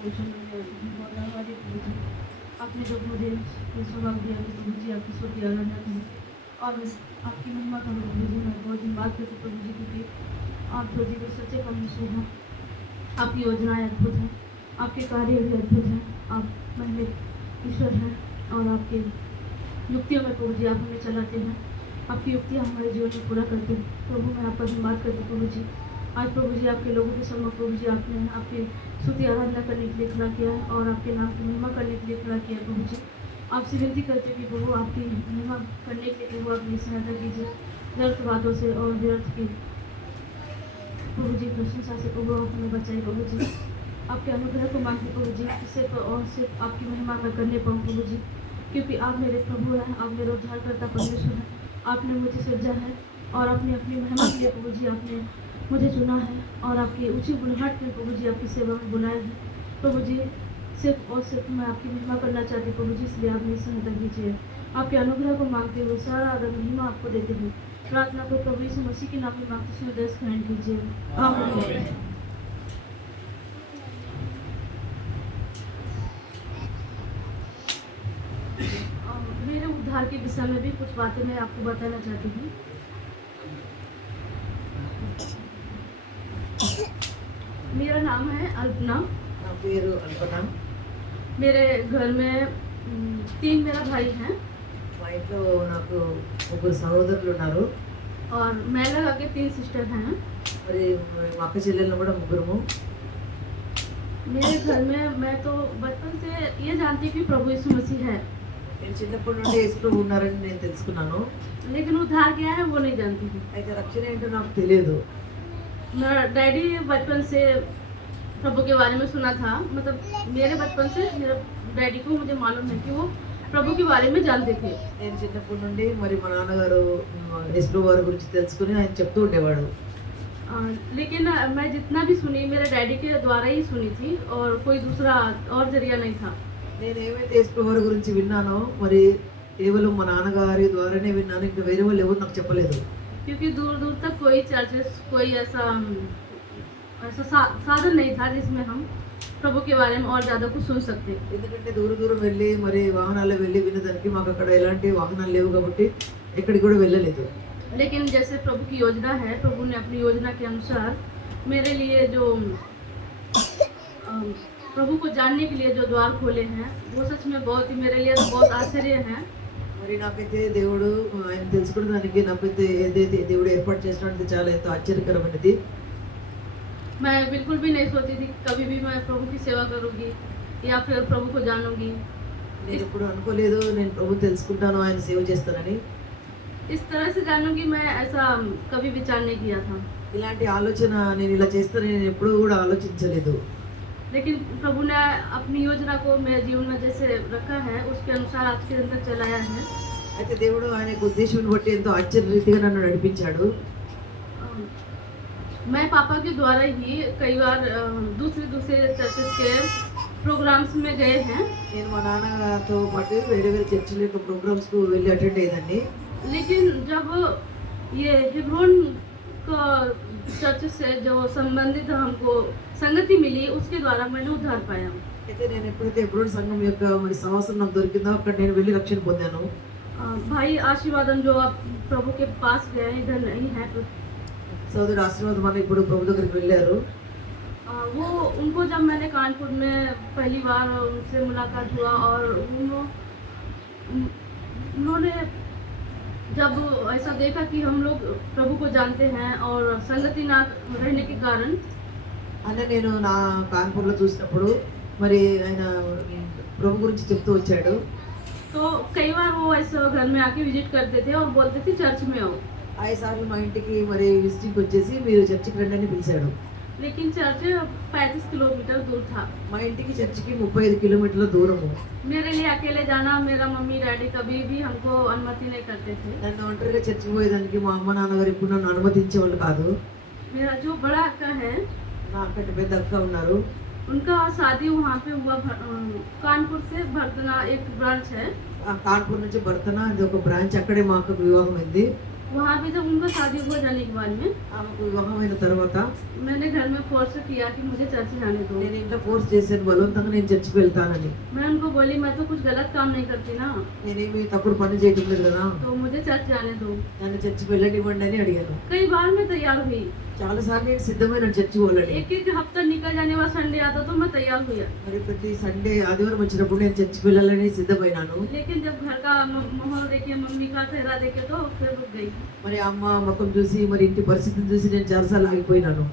धन्यवाद प्रभु जी। आपने जो मुझे ये सौभाग्य दिया कि प्रभु जी आपकी स्तुति आराधना करूं और आपकी महिमा करूं प्रभु जी। मैं बहुत धन्यवाद करती हूँ प्रभु जी, क्योंकि आप जो जी सच्चे परमेश्वर हैं। आपकी योजनाएं अद्भुत हैं, आपके कार्य भी अद्भुत हैं। आप महिमा ईश्वर हैं और आपके युक्तियों में प्रभु जी आप हमें चलाते हैं। आपकी युक्तियाँ हमारे जीवन में पूरा करते हैं प्रभु। मैं आपका धन्यवाद करती हूँ प्रभु जी। आज प्रभु जी आपके लोगों के सम्मुख प्रभु जी आपने आपकी स्तुति आराधना करने के लिए खड़ा किया है और आपके नाम की महिमा करने के लिए खड़ा किया है प्रभु जी। आपसे विनती करते कि प्रभु आपकी महिमा करने के लिए प्रभु आप मेरी सहायता कीजिए व्यर्थ बातों से और व्यर्थ की प्रभु जी प्रशंसा से प्रभु आप हमें बचाइए प्रभु जी। आपके अनुग्रह को मांगते प्रभु जी, सिर्फ और सिर्फ आपकी महिमा मैं करने पाऊँ प्रभु जी, क्योंकि आप मेरे प्रभु हैं, आप मेरे उद्धारकर्ता परमेश्वर हैं। आपने मुझे सृजा है और अपनी अपनी महिमा के लिए प्रभु जी आपने मुझे चुना है और आपकी ऊंची बुलाहट में प्रभु जी आपकी सेवा में बुलाया है प्रभु जी। सिर्फ और सिर्फ मैं आपकी महिमा करना चाहती प्रभु जी, इसलिए आप मेरी सहायता कीजिए। आपके अनुग्रह को मांगते हुए सारा आदर महिमा आपको देते हुए प्रार्थना को प्रभु यीशु मसीह के नाम में मांगते हुए दस ग्रहण कीजिए। आमीन। मेरे उद्धार के विषय में भी कुछ बातें मैं आपको बताना चाहती हूँ। मेरा नाम है अल्पना। मेरे घर में 3 मेरा भाई हैं और मैं लगा के 3 सिस्टर हैं। मेरे घर में मैं तो बचपन से ये जानती हूँ कि प्रभु यीशु मसीह है, लेकिन उद्धार क्या है वो नहीं जानती थी। मेरा डैडी बचपन से प्रभु के बारे में सुना था, मतलब मेरे बचपन से मेरे डैडी को मुझे मालूम है कि वो प्रभु के बारे में जानते थे। लेकिन मैं जितना भी सुनी मेरे डैडी के द्वारा ही सुनी थी और कोई दूसरा और जरिया नहीं था। నేనేమైతే యేసుప్రభువారి గురించి విన్నానో మరి కేవలం మా నాన్నగారి ద్వారానే విన్నాను, ఇంకా వేరే వాళ్ళు ఎవరు నాకు చెప్పలేదు। क्योंकि दूर दूर तक कोई चर्चेस कोई ऐसा साधन नहीं था जिसमें हम प्रभु के बारे में और ज़्यादा कुछ सुन सकते। ఎందుకంటే దూరం దూరం వెళ్ళి మరి వాహనాల్లో వెళ్ళి వినడానికి మాకు అక్కడ ఎలాంటి వాహనాలు లేవు కాబట్టి ఎక్కడికి కూడా వెళ్ళలేదు। लेकिन जैसे प्रभु की योजना है, प्रभु ने अपनी योजना के अनुसार मेरे लिए जो प्रभु को जानने के लिए जो द्वार खोले हैं वो सच में बहुत ही मेरे लिए बहुत आश्चर्य है। మరి నాకైతే దేవుడు ఆయన తెలుసుకోవడానికి నాకైతే ఏదైతే దేవుడు ఏర్పాటు చేసినది చాలా ఎంతో ఆశ్చర్యకరమైనది। मैं बिल्कुल भी नहीं सोची थी कभी भी मैं प्रभु की सेवा करूंगी या फिर प्रभु को जानूंगी। నేను ఎప్పుడు అనుకోలేదు నేను ప్రభు తెలుసుకుంటాను ఆయన సేవ చేస్తానని। इस तरह से जानूंगी मैं ऐसा कभी विचार नहीं किया था। ఇలాంటి ఆలోచన నేను ఇలా చేస్తానని నేను ఎప్పుడు కూడా ఆలోచించలేదు। लेकिन प्रभु ने अपनी योजना को मेरे जीवन में जैसे रखा है उसके अनुसार आज के दिन तक चलाया है। అయితే దేవుడు ఆయన ఉద్దేశాన్ని బట్టి ఎంతో ఆశ్చర్యరీతిగా నన్ను నడిపించాడు। मैं पापा के द्वारा ही कई बार दूसरे चर्चेस के प्रोग्राम्स में गए हैं। నేను మా నాన్నగారితో పాటు వేరే వేరే చర్చిల యొక్క ప్రోగ్రామ్స్ కు వెళ్ళి అటెండ్ అయ్యేదాన్ని। लेकिन जब ये हिब्रोन का चर्च से जो संबंधित हमको संगति मिली उसके द्वारा मैंने उद्धार पाया। అయితే నేను ఎప్పుడైతే హెబ్రోన్ సంఘం యొక్క మరి సహవాసం నాకు దొరికిందో అక్కడ నేను వెళ్ళి రక్షణ పొందాను। भाई आशीर्वादन जो आप प्रभु के पास गए इधर नहीं है तो సోదరుడు ఆశీర్వాదం అని ఇప్పుడు ప్రభు దగ్గరికి వెళ్ళారు। वो उनको जब मैंने कानपुर में पहली बार उनसे मुलाकात हुआ और उन्होंने जब ऐसा देखा कि हम लोग प्रभु को जानते हैं और संगति ना रहने के कारण అన్న నేను నా కాన్పూర్లో చూసినప్పుడు మరి ఆయన ప్రభు గురించి చెప్తూ వచ్చాడు। तो कई बार वो ऐसे घर में आके विजिट करते थे और बोलते थे चर्च में आओ। 5 సార్లు మా ఇంటికి మరి విజిటింగ్ వచ్చేసి మీరు చర్చికి రండి అని పిలిచాడు। लेकिन चर्च 35 किलोमीटर दूर था। మా ఇంటికి చర్చికి 35 కిలోమీటర్ల దూరము। मेरे लिए अकेले जाना मेरा मम्मी डैडी कभी भी हमको अनुमति नहीं करते थे। నన్ను ఒంటరిగా చర్చికి పోయేదానికి మా అమ్మ నాన్నగారు ఎప్పుడు నన్ను అనుమతించేవాళ్ళు కాదు। मेरा जो बड़ा अक्का है నా అక్కటి పెద్ద అక్క ఉన్నారు, उनका शादी वहाँ पे हुआ कानपुर से भरतना एक ब्रांच है। ఆ కాన్పూర్ నుంచి భర్తన అది ఒక బ్రాంచ్, అక్కడే మా అక్కకు వివాహం అయింది। वहाँ पे जब उनका शादी हुआ जाने के बाद में ఆమెకు వివాహం అయిన తర్వాత मैंने घर में फोर्स किया कि मुझे चर्च जाने दो। నేను ఇంట్లో ఫోర్స్ చేశాను బలవంతంగా నేను చర్చికి వెళ్తానని. मैं उनको बोली मैं तो कुछ गलत काम नहीं करती ना, నేనేమి తప్పుడు పని చేయటం లేదు కదా, तो मुझे चर्च जाने दो। నన్ను చర్చికి వెళ్ళనివ్వండి అని అడిగాను. कई बार मैं तैयार हुई, చాలా సార్లు నేను సిద్ధమైన చర్చికి వెళ్ళాలి. एक एक हफ्ता निकल जाने वाला संडे आता तो मैं तैयार हुई, మరి ప్రతి సండే ఆదివారం వచ్చినప్పుడు నేను చర్చికి వెళ్ళాలని సిద్ధమైనాను. लेकिन जब घर का माहौल देखे, मम्मी का चेहरा देखे तो फिर रुक गई। మరి అమ్మ ముఖం చూసి మరి ఇంటి పరిస్థితిని చూసి నేను చాలాసార్లు ఆగిపోయినాను.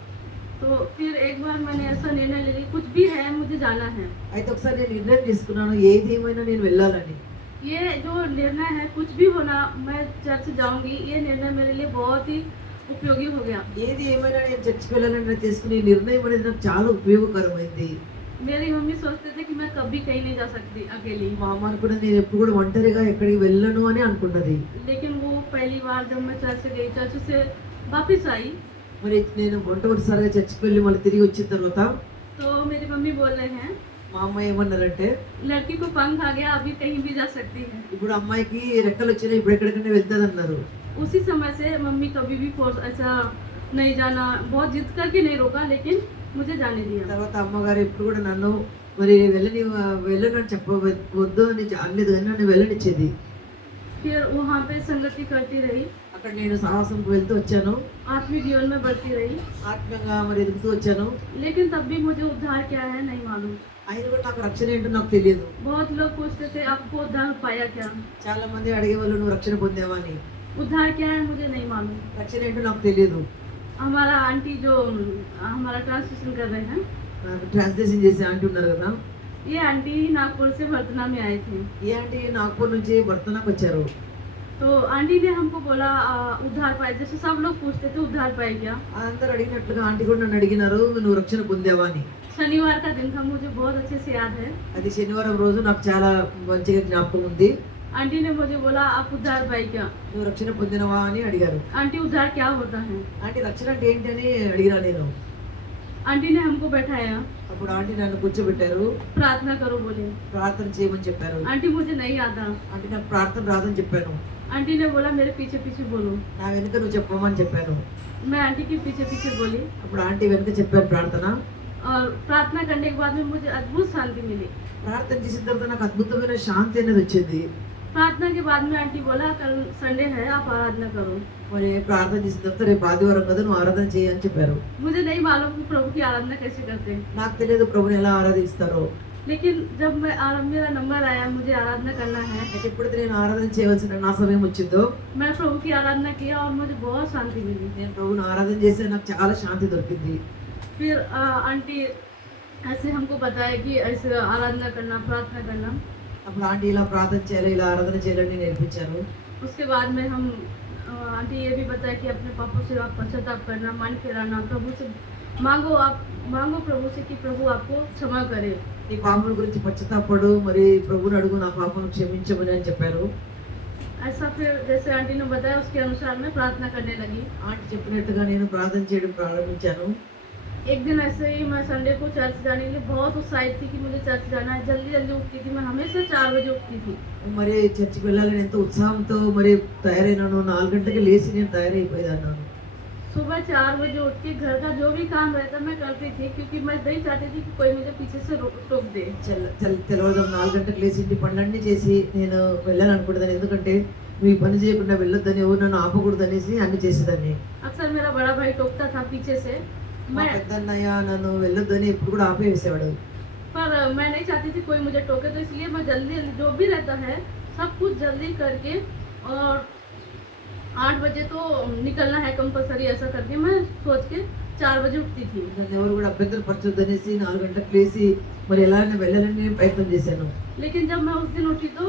तो फिर एक बार मैंने ऐसा निर्णय ले लिया, कुछ भी है मुझे जाना है। అయితే ఒకసారి నేను నిర్ణయం తీసుకున్నాను, ఏది ఏమైనా నేను వెళ్ళాలని. ये जो निर्णय है कुछ भी होना मैं चर्च जाऊंगी, ये निर्णय मेरे लिए बहुत ही उपयोगी हो गया। ఏది ఏమైనా నేను చర్చికి వెళ్ళాలని నేను తీసుకునే నిర్ణయం అనేది నాకు చాలా ఉపయోగకరమైంది. मेरी मम्मी सोचते थे कि मैं कभी कहीं नहीं जा सकती अकेली, మా అమ్మ అనుకున్నది నేను ఎప్పుడు కూడా ఒంటరిగా ఎక్కడికి వెళ్ళను అని అనుకున్నది. लेकिन वो पहली बार जब मैं चर्च गई, चर्च से वापस आई మరి నేను మొట్టమొదటిసారిగా చర్చికి వెళ్ళి మళ్ళీ తిరిగి వచ్చిన తర్వాత तो मेरी मम्मी बोल रहे हैं మా అమ్మ ఏమన్నారంటే, लड़की को पंख आ गया, अभी कहीं भी जा सकती है। ఇప్పుడు అమ్మాయికి రెక్కలు వచ్చినాయి, ఇప్పుడు ఎక్కడికైనా వెళ్తుంది అన్నారు. उसी समय से मम्मी कभी भी फोर्स ऐसा नहीं जाना, बहुत जिद करके नहीं रोका, लेकिन मुझे जाने दिया। తర్వాత అమ్మగారు ఎప్పుడు కూడా నన్ను మరి వెళ్ళను అని చెప్పవద్దు అని అనలేదు, కానీ నన్ను వెళ్ళనిచ్చేది. फिर वहाँ पे संगति करती रही, అక్కడ నేను సాహసంకు వెళ్తూ వచ్చాను, आत्मिक जीवन में बढ़ती रही, ఆత్మీయంగా మరి ఎదుగుతూ వచ్చాను. लेकिन तब भी मुझे उद्धार क्या है नहीं मालूम। అయినా కూడా నాకు రక్షణ ఏంటో నాకు తెలియదు. बहुत लोग पूछते थे आपको उद्धार पाया क्या, చాలా మంది అడిగేవాళ్ళు నువ్వు రక్షణ పొందావా అని. उद्धार क्या है मुझे नहीं मालूम। రక్షణ ఏంటో నాకు తెలియదు. हमारा आंटी जो हमारा ट्रांसलेशन कर रहे हैं, నాకు ట్రాన్స్లేషన్ చేసే ఆంటీ ఉన్నారు కదా, ये आंटी नागपुर से वर्तना में आए थे। ఈ ఆంటీ నాగపూర్ నుంచి వర్తనాకు వచ్చారు. तो आंटी ने हमको बोला उद्धार पाए, जैसे सब लोग पूछते थे उद्धार पाए क्या। అందరు అడిగినట్లుగా ఆంటీ కూడా నన్ను అడిగినారు నువ్వు రక్షణ పొందావా అని. शनिवार का दिन था, मुझे बहुत अच्छे से याद है। అది శనివారం రోజు నాకు చాలా మంచిగా జ్ఞాపకం ఉంది. आंटी ने मुझे बोला आप उद्धार पाए क्या। నువ్వు రక్షణ పొందినవా అని అడిగారు. आंटी उद्धार क्या होता है। ఆంటీ రక్షణ అంటే ఏంటి అని అడిగినా నేను. आंटी ने हमको बैठाया, అప్పుడు ఆంటీ నన్ను కూర్చోబెట్టారు, प्रार्थना करो बोले। ప్రార్థన చేయమని చెప్పారు. आंटी मुझे नहीं आता। అంటే నాకు ప్రార్థన రాదని చెప్పాను. आंटी ने बोला मेरे पीछे पीछे बोलो। నా వెనుక నువ్వు చెప్పమని చెప్పాను. मैं आंटी के पीछे पीछे बोली అప్పుడు ఆంటీ వెనుక చెప్పాను ప్రార్థన. और प्रार्थना करने के बाद में मुझे अद्भुत शांति मिली। ప్రార్థన చేసిన తర్వాత నాకు అద్భుతమైన శాంతి అనేది వచ్చింది. प्रार्थना के बाद में आंटी बोला कल संडे है आप आराधना करो। మరి ప్రార్థన చేసిన తర్వాత రేపు ఆదివారం కదా నువ్వు ఆరాధన చేయని చెప్పారు. मुझे नहीं मालूम कि प्रभु की आराधना कैसे करते हैं, నాకు తెలియదు ప్రభుని ఎలా ఆరాధిస్తారో. लेकिन जब मैं मेरा नंबर आया मुझे आराधना करना है, అయితే ఎప్పుడైతే నేను ఆరాధన చేయవలసిన నా సమయం వచ్చిందో मैं प्रभु की आराधना किया और मुझे बहुत शांति मिली। నేను ప్రభుని ఆరాధన చేస్తే నాకు చాలా శాంతి దొరికింది. फिर आंटी ऐसे हमको बताया कि ऐसे आराधना करना, प्रार्थना करना। అప్పుడు ఆంటీ ఇలా ప్రార్థన చేయాలి ఇలా ఆరాధన చేయాలని నేర్పించారు. उसके बाद में हम आंटी ये भी बताया कि अपने पापों से आप पश्चाताप करना, मन फिराना, प्रभु से मांगो प्रभु से कि प्रभु आपको क्षमा करे। నీ పాపముల గురించి పశ్చాత్తాపడు, మరి ప్రభుని అడుగు నా పాపను క్షమించమని అని చెప్పారు. ऐसा फिर जैसे आंटी ने बताया उसके अनुसार मैं प्रार्थना करने लगी। ఆంటీ చెప్పినట్టుగా నేను ప్రార్థన చేయడం ప్రారంభించాను. एक दिन ऐसे ही मैं संडे को चर्च जाने के लिए बहुत उत्साहित थी कि मुझे चर्च जाना है। जल्दी जल्दी उठती थी, मैं हमेशा 4 बजे उठती थी। మరి చర్చికి వెళ్ళాలని ఎంతో ఉత్సాహంతో మరి తయారైనాను. 4 గంటలకి లేచి నేను తయారైపోయాను. सुबह 4 बजे उठ के घर का जो भी काम रहता मैं करती थी, क्योंकि मैं नहीं चाहती थी कि कोई मुझे पीछे से टोक दे। తెల్లవారుజాము 4 గంటలకు లేచి ఇంటి పనులన్నీ చేసి నేను వెళ్ళాలనుకుంటున్నాను. ఎందుకంటే నువ్వు ఈ పని చేయకుండా వెళ్ళొద్దని, ఎవరు నన్ను ఆపకూడదనేసి అన్ని చేసేదాన్ని. अक्सर मेरा बड़ा भाई टोकता था पीछे से, మా పెద్దన్నయ్య నన్ను వెళ్ళొద్దని ఎప్పుడు కూడా ఆపేసేవాడు. पर मैं नहीं चाहती थी कोई मुझे टोके, तो इसलिए मैं जल्दी जो भी रहता है सब कुछ जल्दी करके और 8 बजे तो निकलना है कंपलसरी, ऐसा करके मैं सोच के 4 बजे उठती थी। నన్ను ఎవరు కూడా అభ్యంతరపరచొద్దనేసి 4 గంటలకు లేచి మరి ఎలా వెళ్ళాలని నేను ప్రయత్నం చేశాను. लेकिन जब मैं उस दिन उठी तो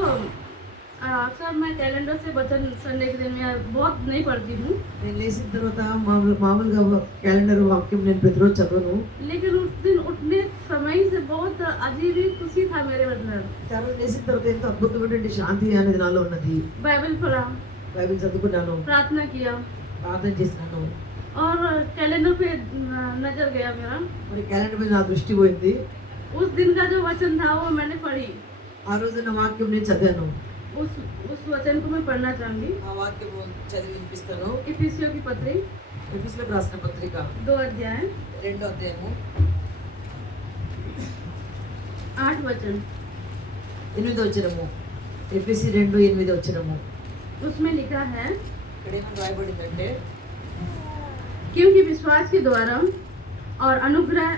अक्सर मैं कैलेंडर से वचन संडे के दिन में बहुत नहीं पढ़ती हूँ, నేను లేచిన తర్వాత మామూలుగా క్యాలెండర్ వాక్యం నేను ప్రతిరోజు చదవను. लेकिन उस दिन उठने समय से बहुत अजीब ही खुशी था मेरे मतलब। చాలా లేచిన తర్వాత ఎంతో అద్భుతమైనటువంటి శాంతి అనేది నాలో ఉన్నది. बाइबल पढ़ा, బైబిల్ చదువుకున్నాను, प्रार्थना किया ప్రార్థన చేసినాను. और कैलेंडर पे नजर गया मेरा। మరి క్యాలెండర్ మీద నా దృష్టి పోయింది. उस दिन का जो वचन था वो मैंने पढ़ी। ఆ రోజు నా వాక్యం నేను చదివాను. उस वचन को मैं पढ़ना चाहूंगी। ఆ వాక్యము చదివి వినిపిస్తాను. इफिसियों की पत्री ఎఫెసీయులకు రాసిన పత్రిక 2 अध्याय 2వ అధ్యాయము 8 वचन। 8వ వచనము. ఎఫెసీ 2:8 వచనము. उसमें लिखा है, ఇక్కడ ఏమని రాయబడిందంటే, क्योंकि विश्वास के द्वारा और अनुग्रह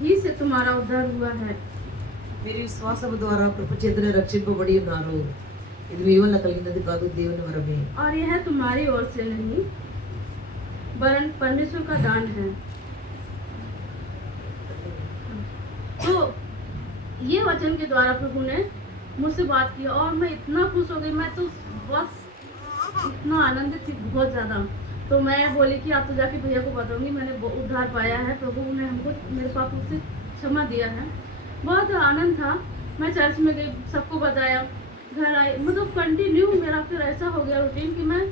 ही से तुम्हारा उद्धार हुआ है। మీరు విశ్వాసము ద్వారా కృప చేతనే రక్షింపబడి ఉన్నారు. ఇది మీ వల్ల కలిగినది కాదు, దేవుని వరమే. और यह तुम्हारी ओर से नहीं वरन परमेश्वर का दान है। तो ये वचन के द्वारा प्रभु ने मुझसे बात की और मैं इतना खुश हो गई, मैं तो बस इतना आनंदित थी, बहुत ज़्यादा। तो मैं बोली कि आप तो जाके भैया को बताऊंगी मैंने उद्धार पाया है, प्रभु ने हमको मेरे पाप से क्षमा दिया है। बहुत आनंद था। मैं चर्च में गई, सबको बताया, घर आई, मतलब कंटिन्यू मेरा फिर ऐसा हो गया रूटीन कि मैं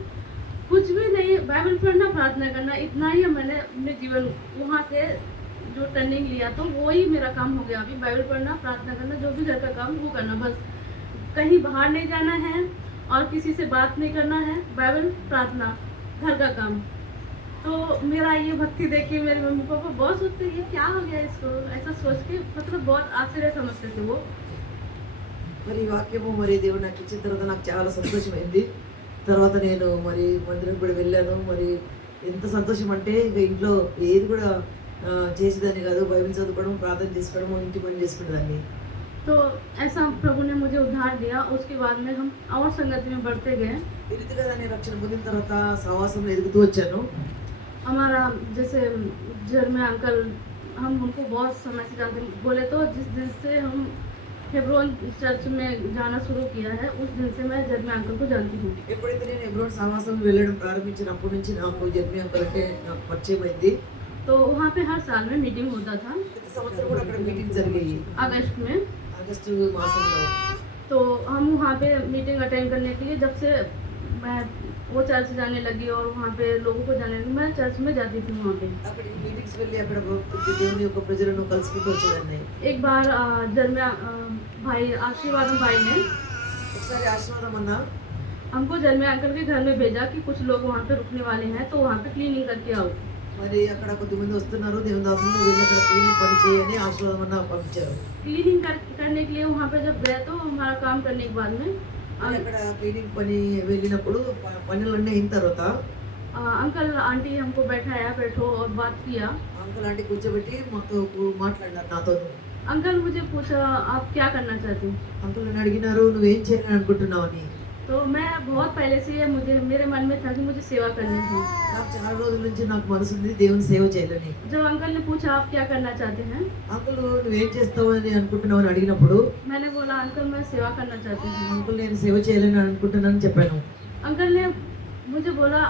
कुछ भी नहीं, बाइबल पढ़ना, प्रार्थना करना, इतना ही मैंने अपने जीवन वहाँ से जो टर्निंग लिया तो वो ही मेरा काम हो गया। अभी बाइबल पढ़ना, प्रार्थना करना, जो भी घर का काम वो करना, बस कहीं बाहर नहीं जाना है और किसी से बात नहीं करना है, बाइबल, प्रार्थना, घर का काम। तो मेरा ये भक्ति देख के मेरे मम्मी पापा बहुत सोचते ये क्या हो गया इसको, ऐसा सोच के मतलब बहुत आश्चर्य समझते थे वो। మరి ఈ వాక్యము మరి దేవుడు నాకు ఇచ్చిన తర్వాత నాకు చాలా సంతోషమైంది. తర్వాత నేను మరి మందిరం కూడా వెళ్ళాను. మరి ఎంత సంతోషం అంటే ఇంకా ఇంట్లో ఏది కూడా చేసేదాన్ని కాదు, బైబిల్ చదువుకోవడం, ప్రార్థన చేసుకోవడం, ఇంటి పని చేసుకునేదాన్ని. तो ऐसा प्रभु ने मुझे उद्धार दिया। उसके बाद में हम और संगति में बढ़ते गए। ఈ రీతిగా నేను రక్షణ పొందిన తర్వాత సహవాసంలో ఎదుగుతూ వచ్చాను. हमारा जैसे जर्मे अंकल, हम उनको बहुत समय से जानते हैं। बोले तो जिस दिन से हम हेब्रोन चर्च में जाना शुरू किया है उस दिन से मैं जर्मे अंकल को जानती हूँ। ఎప్పుడైతే నేను హెబ్రోన్ సహవాసం వెళ్ళడం ప్రారంభించినప్పటి నుంచి నాకు జర్మీ అంకల్ అంటే నాకు పరిచయం అయింది. तो वहाँ पे हर साल में मीटिंग होता था ప్రతి సంవత్సరం కూడా అక్కడ మీటింగ్ జరిగాయి अगस्त में। ఆగస్టు మాసంలో. तो हम वहाँ पे मीटिंग अटेंड करने के लिए जब से मैं वो चर्च जाने लगी और वहाँ पे लोगों को जाने लगी, मैं चर्च में जाती थी वहाँ पे। అక్కడికి మీటింగ్స్ వెళ్ళి అక్కడ దేవుని యొక్క ప్రజలను కలుసుకుంటూ వచ్చేదాన్ని. एक बार जर्मे भाई आशीर्वाद भाई ने ఒకసారి ఆశీర్వాదం అన్న हमको जर्मे अंकल के घर में भेजा कि कुछ लोग वहाँ पे रुकने वाले हैं तो वहाँ पे क्लीनिंग करके आओ। మరి అక్కడ కొద్దిమంది వస్తున్నారు, దేవుని దాసులు వెళ్ళి అక్కడ క్లీనింగ్ పని చేయని ఆశీర్వాదం అన్న పంపించారు. क्लीनिंग करने के लिए वहाँ पे जब गए तो हमारा काम करने के बाद में మరి అక్కడ క్లీనింగ్ పని వెళ్ళినప్పుడు పనులన్నీ అయిన తర్వాత अंकल आंटी हमको बैठाया, बैठो और बात किया। అంకుల్ ఆంటీ కూర్చోబెట్టి మాతో మాట్లాడినారు నాతో. अंकल मुझे पूछा आप क्या करना चाहते हो। అంకుల్ నన్ను అడిగినారు నువ్వేం చేయాలని అనుకుంటున్నావు అని. तो मैं बहुत पहले से ये मुझे मेरे मन में था कि मुझे सेवा करनी थी। నాకు చాలా రోజుల నుంచి నాకు మనసు ఉంది దేవుని సేవ చేయాలని. जब अंकल ने पूछा आप क्या करना चाहते हैं, అంకుల్ నువ్వేం చేస్తావు అని అనుకుంటున్నావు అని అడిగినప్పుడు मैंने बोला अंकल मैं सेवा करना चाहती हूँ। అంకుల్ నేను సేవ చేయాలని అనుకుంటున్నానని చెప్పాను. अंकल ने मुझे बोला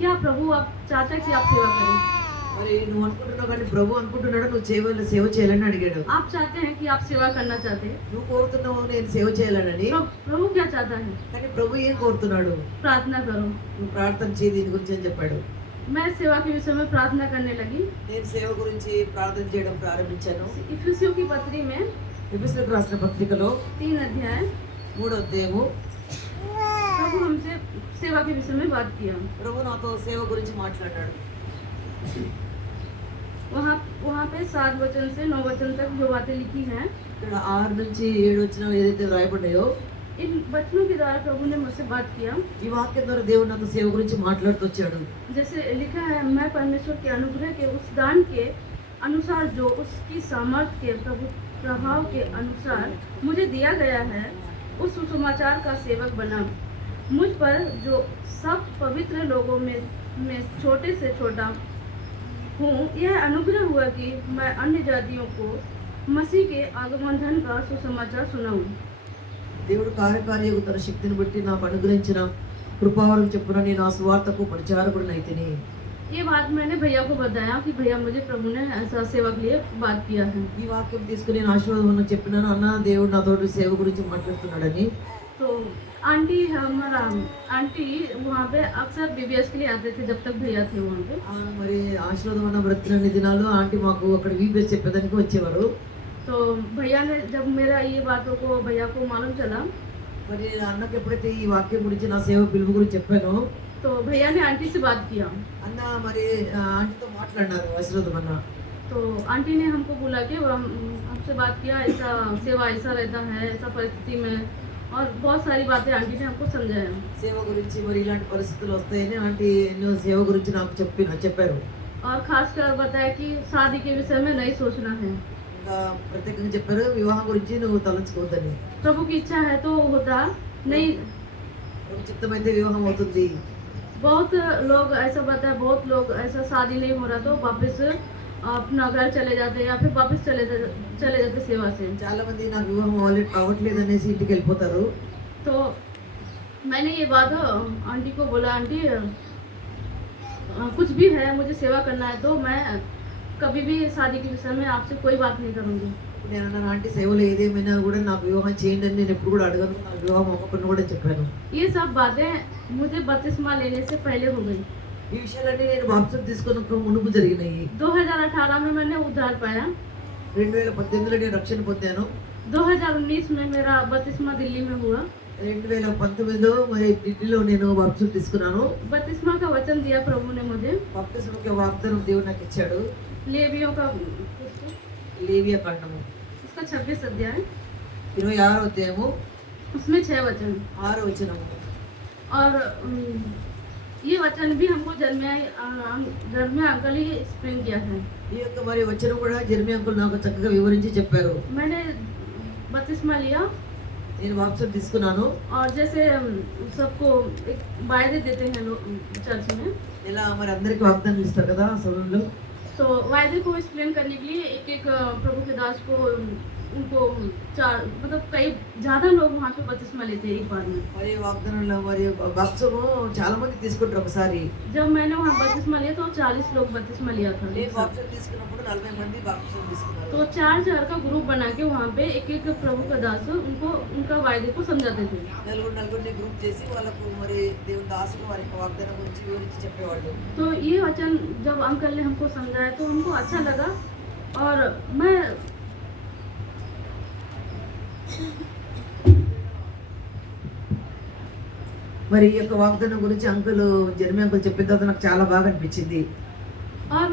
क्या प्रभु आप चाहते हैं कि आप सेवा करें, మరి నువ్వు అనుకుంటున్నావు కానీ ప్రభు అనుకుంటున్నాడు నువ్వు సేవ చేయాలని అడిగాడు. आप चाहते हैं कि आप सेवा करना चाहते हैं। నువ్వు కోరుతున్నావు నేను సేవ చేయాలని, प्रभु क्या चाहता है, కానీ ప్రభు ఏం కోరుతున్నాడు, प्रार्थना करो। నువ్వు ప్రార్థన చేయి దీని గురించి అని చెప్పాడు. मैं सेवा के विषय में प्रार्थना करने लगी। నేను సేవ గురించి ప్రార్థన చేయడం ప్రారంభించాను. इफिसियों की पत्री में ఎఫెసీయులకు రాసిన పత్రికలో 3 अध्याय 3వ అధ్యాయము प्रभु हमसे सेवा के विषय में बात किया। ప్రభు నాతో సేవ గురించి మాట్లాడాడు. वहाँ वहाँ पे 7 वचन से 9 वचन तक जो बातें लिखी हैं, ఇక్కడ 6 నుంచి 7 వచనాలు ఏదైతే రాయబడ్డాయో इन वचनों के द्वारा प्रभु ने मुझसे बात किया। ఈ వాక్యం ద్వారా దేవుడు నాతో సేవ గురించి మాట్లాడుతూ వచ్చాడు. जैसे लिखा है, मैं परमेश्वर के अनुग्रह के उस दान के अनुसार जो उसकी सामर्थ्य के प्रभाव के अनुसार मुझे दिया गया है उस सुसमाचार का सेवक बना। मुझ पर जो सब पवित्र लोगों में छोटे से छोटा हूँ, यह अनुग्रह हुआ कि मैं अन्य जातियों को मसीह के आगमन का सुसमाचार सुनाऊं। దేవుడు కార్యకార్య తన శక్తిని బట్టి నాకు అనుగ్రహించిన కృపావరం చెప్పున నేను ఆ సువార్తకు పరిచారకుడినైతిని. ये बात मैंने भैया को बताया कि भैया मुझे प्रभु ने ऐसा सेवा के लिए बात किया है। ఈ వాక్యం తీసుకుని నేను ఆశీర్వాదం చెప్పినాను, అన్న దేవుడు నాతో సేవ గురించి మాట్లాడుతున్నాడని. तो आंटी हमारा आंटी वहाँ पे अक्सर बीबीएस के लिए आते थे जब तक भैया थे वहाँ पे। మరి ఆశీర్వాదం అన్న బ్రతికిన దినాలు ఆంటీ మాకు అక్కడ వీబీఎస్ చెప్పేదానికి వచ్చేవారు. तो भैया ने जब मेरा ये बातों को भैया को मालूम चला మరి నేను అన్నకి ఎప్పుడైతే ఈ వాక్యం గురించి నా సేవ పిలుపు గురించి చెప్పానో तो भैया ने आंटी से बात किया। అన్న మరి ఆంటీతో మాట్లాడినారు ఆశీర్వాదం అన్న. तो आंटी ने हमको बोला कि हमसे बात किया, ऐसा सेवा ऐसा रहता है, ऐसा परिस्थिति में, और बहुत सारी बातें आंटी ने हमको समझाया। సేవ గురించి మరి ఇలాంటి పరిస్థితులు వస్తాయని ఆంటీ ఎన్నో సేవ గురించి నాకు చెప్పారు. और खासकर बताया कि शादी के विषय में नहीं सोचना है, ఇంకా ప్రత్యేకంగా చెప్పారు వివాహం గురించి నువ్వు తలంచుకోవద్దని. प्रभु की इच्छा है तो होता नहीं। ఒక చిత్తమైతే వివాహం అవుతుంది. बहुत लोग ऐसा बताया, बहुत लोग ऐसा शादी नहीं हो रहा तो वापस अपना घर चले जाते या फिर वापस चले जाते सेवा से। చాలా మంది నాకు వివాహం అవ్వట్లేదు అనేసి ఇంటికి వెళ్ళిపోతారు. तो मैंने ये बात आंटी को बोला, आंटी कुछ भी है, मुझे सेवा करना है तो मैं कभी भी शादी के विषय में आपसे कोई बात नहीं करूँगी। నేను అన్నాను ఆంటీ సేవలో ఏదేమైనా కూడా నాకు వివాహం చేయండి అని నేను ఎప్పుడు కూడా అడగను, నాకు వివాహం అవ్వకుండా కూడా చెప్పాను. ये सब बातें मुझे बपतिस्मा लेने से पहले हो गई। ఈ విషయాలన్నీ నేను బాప్తిసం తీసుకున్న మునుపు జరిగినాయి. 2018 में मैंने उद्धार पाया। 2018లో నేను రక్షణ పొందాను. 2019 में मेरा बपतिस्मा दिल्ली में हुआ। 2019లో మరి ఢిల్లీలో నేను బాప్తిసం తీసుకున్నాను. बपतिस्मा का वचन दिया प्रभु ने मुझे। బాప్తిసం యొక్క వాగ్దానం దేవుడు నాకు ఇచ్చాడు. लेवियों का లేవియా కాండము उसका 26 अध्याय, 26వ అధ్యాయము उसमें 6 वचन, 6వ వచనము. और ये वचन भी हमको जर्मिया अंकल ही एक्सप्लेन किया है। ఈ యొక్క మరి వచనం కూడా జెర్మియా అంకుల్ నాకు చక్కగా వివరించి చెప్పారు. मैंने बपतिस्मा लिया నేను బాప్తిసం తీసుకున్నాను. और जैसे सबको एक वायदे देते हैं लोग चर्च में, ఇలా మరి అందరికి వాగ్దానం ఇస్తారు కదా సమయంలో. तो वायदे को एक्सप्लेन करने के लिए एक एक प्रभु के दास को उनको मतलब कई ज़्यादा लोग वहाँ पे बपतिस्मा लेते हैं एक बार में। మరి వాగ్దానంలో మరి బాప్తిసము చాలా మంది తీసుకుంటారు ఒకసారి. जब मैंने वहाँ बपतिस्मा लिया तो 40 लोग बपतिस्मा लिया था। నేను బాప్తిసం తీసుకున్నప్పుడు 40 మంది బాప్తిసం తీసుకున్నారు. तो 4 का ग्रुप बना के वहाँ पे एक एक प्रभु का दास उनको उनका वायदे को समझाते थे। నలుగురిని గ్రూప్ చేసి వాళ్ళకు మరి దేవుని దాసులు వారి యొక్క వాగ్దానం గురించి వివరించి చెప్పేవాళ్ళు. तो ये वचन जब अंकल ने हमको समझाया तो हमको अच्छा लगा, और मैं మరి ఈ యొక్క వాగ్దానం గురించి అంకుల్ జెర్మియా అంకుల్ చెప్పిన తర్వాత నాకు చాలా బాగా అనిపించింది. और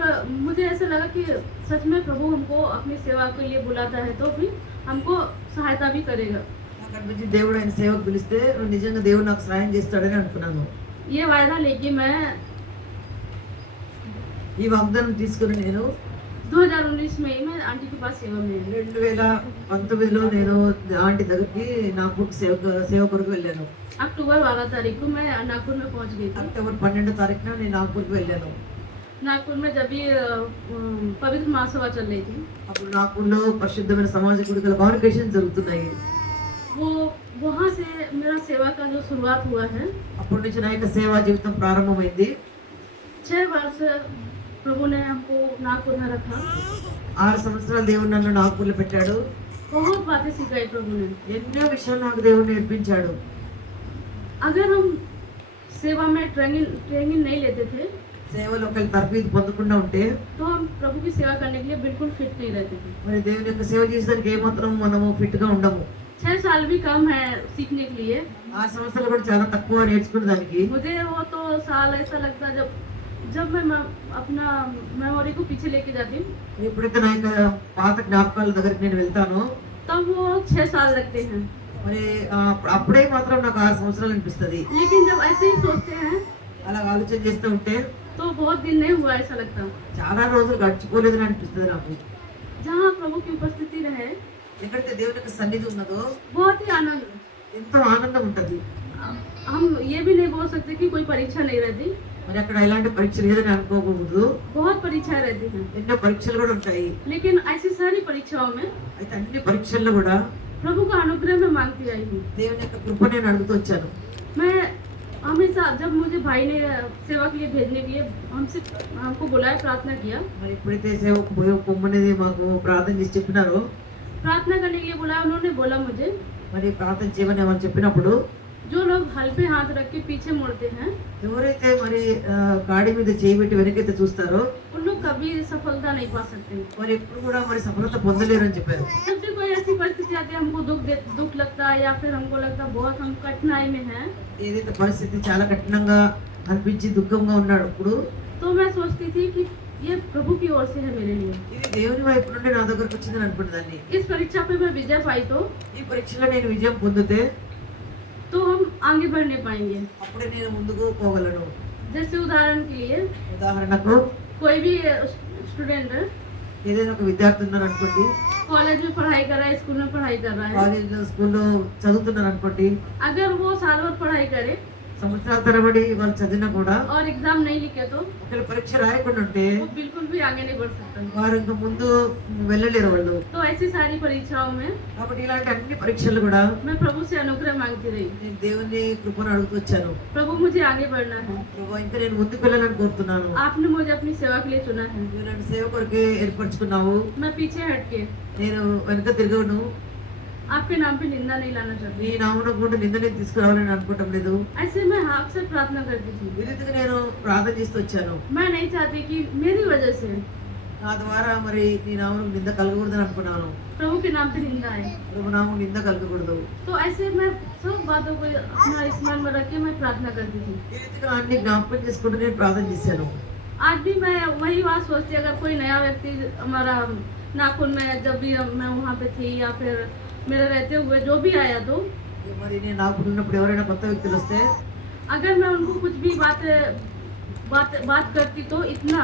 मुझे ऐसा लगा कि सच में प्रभु हमको अपनी सेवा के लिए बुलाता है तो भी हमको सहायता भी करेगा। నాకు అనిపించి దేవుడు ఆయన సేవకు పిలిస్తే నిజంగా దేవుడు నాకు సహాయం చేస్తాడని అనుకున్నాను. ये वायदा लेके मैं ఈ వాగ్దానం తీసుకుని నేను 2019 में ही मैं आंटी के पास सेवा में 2019లో నేను ఆంటీ దగ్గరికి నాగపూర్ సేవ కొరకు వెళ్ళాను. अक्टूबर 12 तारीख को मैं नागपुर में पहुंच गई थी। అక్టోబర్ 12వ తారీఖున నేను నాగపూర్కి వెళ్ళాను. नागपुर में जब भी पवित्र महासभा चल रही थी, అప్పుడు నాగపూర్లో పరిశుద్ధమైన సమాజ కూడికల కాన్వకేషన్ జరుగుతున్నాయి. वो वहाँ से मेरा सेवा का जो शुरुआत हुआ है। అప్పటి నుంచి నా యొక్క సేవా జీవితం ప్రారంభమైంది. 6 वर्ष प्रभु ने हमको नागपुर में रखा। 6 సంవత్సరాలు దేవుడు నన్ను నాగపూర్లో పెట్టాడు. बहुत बातें सिखाई प्रभु ने। ఎన్నో విషయాలు నాకు దేవుడు నేర్పించాడు. अगर हम सेवा में ट्रेनिंग नहीं लेते थे సేవలో ఒకరి తరబీదు పొందకుండా ఉంటే तो हम प्रभु की सेवा करने के लिए बिल्कुल फिट नहीं रहते थे। మరి దేవుని యొక్క సేవ చేసేదానికి ఏమాత్రం మనము ఫిట్ గా ఉండము. 6 साल भी कम है सीखने के लिए। 6 సంవత్సరాలు కూడా చాలా తక్కువ నేర్చుకునే దానికి. मुझे वो तो साल ऐसा लगता जब मैं अपना मेमोरी को पीछे लेके जाती हूँ, ఎప్పుడైతే నా యొక్క పాత జ్ఞాపకాల దగ్గరికి నేను వెళ్తానో तब वो 6 साल लगते हैं। మరి అప్పుడే మాత్రం నాకు 6 సంవత్సరాలు అనిపిస్తుంది. लेकिन जब ऐसे ही सोचते हैं అలా ఆలోచన చేస్తూ ఉంటే तो बहुत दिन नहीं हुआ ऐसा लगता। చాలా రోజులు గడిచిపోలేదని అనిపిస్తుంది నాకు. जहाँ प्रभु की उपस्थिति रहे ఎక్కడైతే దేవుని యొక్క సన్నిధి ఉన్నదో बहुत ही आनंद। ఎంతో ఆనందం ఉంటుంది. हम ये भी नहीं बोल सकते कि कोई परीक्षा नहीं रहती। మరి అక్కడ ఎలాంటి పరీక్ష లేదని అనుకోకూడదు. बहुत परीक्षाएं रहती हैं, ఎన్నో పరీక్షలు కూడా ఉంటాయి. लेकिन ऐसी सारी परीक्षाओं में అయితే అన్ని పరీక్షల్లో కూడా प्रभु का अनुग्रह मैं मांगती आई हूँ। దేవుని యొక్క కృప నేను అడుగుతూ వచ్చాను. मैं हमेशा जब मुझे भाई ने सेवा के लिए भेजने के लिए हमको बुलाया, प्रार्थना किया, మరి ఎప్పుడైతే సేవకు పొమ్మనేది మాకు ప్రార్థన చేసి చెప్పినారో प्रार्थना करने के लिए बुलाया, उन्होंने बोला मुझे మరి ప్రార్థన చేయమని వాళ్ళు చెప్పినప్పుడు जो लोग हल पे हाथ रख के पीछे मुड़ते हैं ఎవరైతే మరి గాడి మీద చేయి పెట్టి వెనకైతే చూస్తారో उन लोग कभी सफलता नहीं पा सकते। మరి ఎప్పుడు కూడా మరి సఫలత పొందలేరు అని చెప్పారు. जब भी कोई ऐसी परिस्थिति आती है, हमको दुख लगता है या फिर हमको लगता है बहुत हम कठिनाई में हैं, ఏదైతే పరిస్థితి చాలా కఠినంగా అనిపించి దుఃఖంగా ఉన్నప్పుడు तो मैं सोचती थी कि ये प्रभु की ओर से है मेरे लिए। ఇది దేవుని వైపు నుండి నా దగ్గరకు వచ్చిందని అనుకునేదాన్ని. इस परीक्षा पे मैं विजय पाई ఈ పరీక్షలో నేను విజయం పొందితే तो हम आगे बढ़ने पाएंगे। అప్పుడే నేను ముందుకు పోగలను. जैसे उदाहरण के लिए ఉదాహరణకు कोई भी स्टूडेंट ఏదైనా ఒక విద్యార్థి ఉన్నారు అనుకోండి, कॉलेज में पढ़ाई कर रहा है, स्कूल में पढ़ाई कर रहा है, కాలేజ్ స్కూల్లో చదువుతున్నారు అనుకోండి, अगर वो साल भर पढ़ाई करे సంవత్సరాల తరబడి వాళ్ళు చదివినా కూడా और एग्जाम नहीं लिखे तो ఒకవేళ పరీక్ష రాయకుండా ఉంటే वो बिल्कुल भी आगे नहीं बढ़ सकता। వారు ఇంకా ముందు వెళ్ళలేరు వాళ్ళు. तो ऐसी सारी परीक्षाओं में కాబట్టి ఇలాంటి అన్ని పరీక్షలు కూడా मैं प्रभु से अनुग्रह मांगती रही, నేను దేవుని కృపను అడుగుతూ వచ్చాను. प्रभु मुझे आगे बढ़ना है, ప్రభు ఇంకా నేను ముందుకు వెళ్ళాలని కోరుతున్నాను. आपने मुझे अपनी सेवा के लिए चुना है, నువ్వు నన్ను సేవ కొరకే ఏర్పరచుకున్నావు. मैं पीछे हट के నేను వెనక తిరగను. आपके नाम पे निंदा नहीं लाना चाहती। నీ నామను కూడా నిందనే తీసుకురావాలని అనుకోవటం లేదు. ऐसे मैं आपसे प्रार्थना करती थी, ఈ రీతిగా నేను ప్రార్థన చేస్తూ వచ్చాను. मैं नहीं चाहती कि मेरी वजह से నా ద్వారా మరి నీ నామను నింద కలగకూడదని అనుకున్నాను. प्रभु के नाम पे निंदा आए। ప్రభు నామం నింద కలగకూడదు. तो ऐसे मैं सब बातों को अपना स्मरण में रख के मैं प्रार्थना करती थी। ఈ రీతిగా అన్ని జ్ఞాపకం చేసుకుంటూ నేను ప్రార్థన చేశాను. आज भी मैं वही बात सोचती, अगर कोई नया व्यक्ति हमारा नाखून में जब भी मैं वहाँ पे थी या फिर मेरे रहते हुए जो भी आया तो మరి నేను నాకు ఉన్నప్పుడు ఎవరైనా కొత్త వ్యక్తులు వస్తే अगर मैं उनको कुछ भी बात करती तो इतना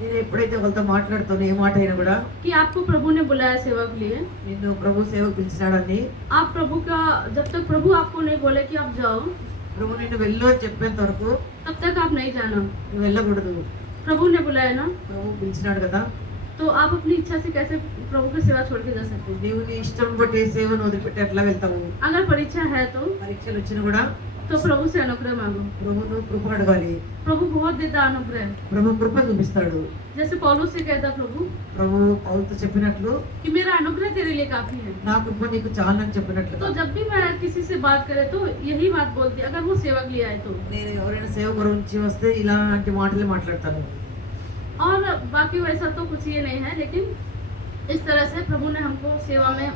నేను ఎప్పుడైతే వాళ్ళతో మాట్లాడుతానో ఏ మాట అయినా కూడా कि आपको प्रभु ने बुलाया सेवा के लिए, నిన్ను ప్రభు సేవకు పిలిచినాడని, आप प्रभु का जब तक प्रभु आपको नहीं बोले कि आप जाओ ప్రభు నిన్ను వెళ్ళు అని చెప్పేంత వరకు तब तक आप नहीं जाना। నువ్వు వెళ్ళకూడదు. प्रभु ने बुलाया ना, ప్రభు పిలిచినాడు కదా, तो आप अपनी इच्छा से कैसे प्रभु की सेवा छोड़ के जा सकते हैं। నీవు నీ ఇష్టం బట్టి సేవను వదిలిపెట్టి ఎట్లా వెళ్తావు? अगर परीक्षा है तो పరీక్షలు వచ్చినా కూడా तो प्रभु से अनुग्रह मांगो, ప్రభును కృప అడగాలి. प्रभु बहुत देता अनुग्रह। ప్రభు కృప చూపిస్తాడు. जैसे पौलुस से कहता प्रभु ప్రభు పౌలుతో చెప్పినట్లు कि मेरा अनुग्रह तेरे लिए काफी है। నా కృప నీకు చాలని చెప్పినట్లు तो जब भी मैं किसी से बात करे तो यही बात बोलती, अगर वो सेवा के लिए आए तो। నేను ఎవరైనా సేవ గురించి వస్తే ఇలాంటి మాటలే మాట్లాడతాను. और बाकी वैसा तो कुछ ये नहीं है, लेकिन इस तरह से प्रभु ने हमको सेवा में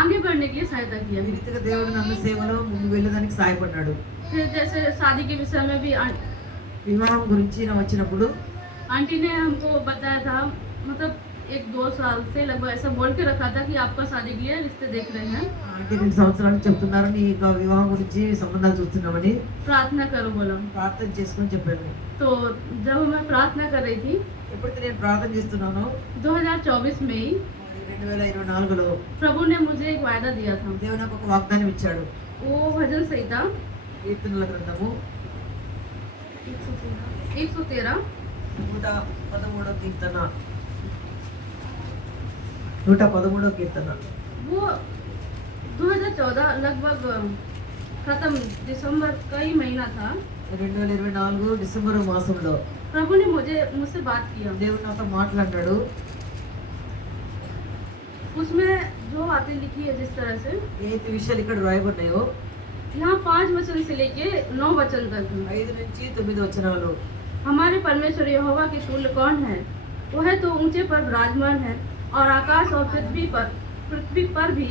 आगे बढ़ने के लिए सहायता किया। ఈ రీతిగా దేవుడు నన్ను సేవలో ముందు వెళ్ళడానికి సహాయపడ్డాడు. फिर जैसे शादी के विषय में भी వివాహం గురించి నా వచ్చినప్పుడు आंटी ने हमको बताया था, मतलब 1-2 साल से लगभग ऐसा बोल के रखा था कि आपका शादी के लिए रिश्ते देख रहे हैं, అంటే 2 సంవత్సరాలు చెప్తున్నారు నీ యొక్క వివాహం గురించి సంబంధాలు చూస్తున్నామని प्रार्थना करो बोला। ప్రార్థన చేసుకొని చెప్పాను. तो जब मैं प्रार्थना कर रही थी ఎప్పుడైతే నేను ప్రార్థన చేస్తున్నానో 2024 में ही 2024లో प्रभु ने मुझे एक वायदा दिया था। దేవుడు నాకు ఒక వాగ్దానం ఇచ్చాడు. वो भजन संहिता కీర్తనల గ్రంథము 113 113వ కీర్తన 113వ కీర్తన वो 2014 लगभग खत्म, दिसंबर का ही महीना था। 2024 డిసెంబర్ మాసంలో प्रभु ने मुझसे बात किया। దేవుడు నాతో మాట్లాడాడు. उसमें जो बातें लिखी है जिस तरह से, ఏదైతే విషయాలు ఇక్కడ రాయబడ్డాయో यहाँ 5 वचन से लेके 9 वचन तक 5 నుంచి 9 వచనాలు, हमारे परमेश्वर यहोवा के तुल्य कौन है? वह तो ऊंचे पर विराजमान है और आकाश और पृथ्वी पर भी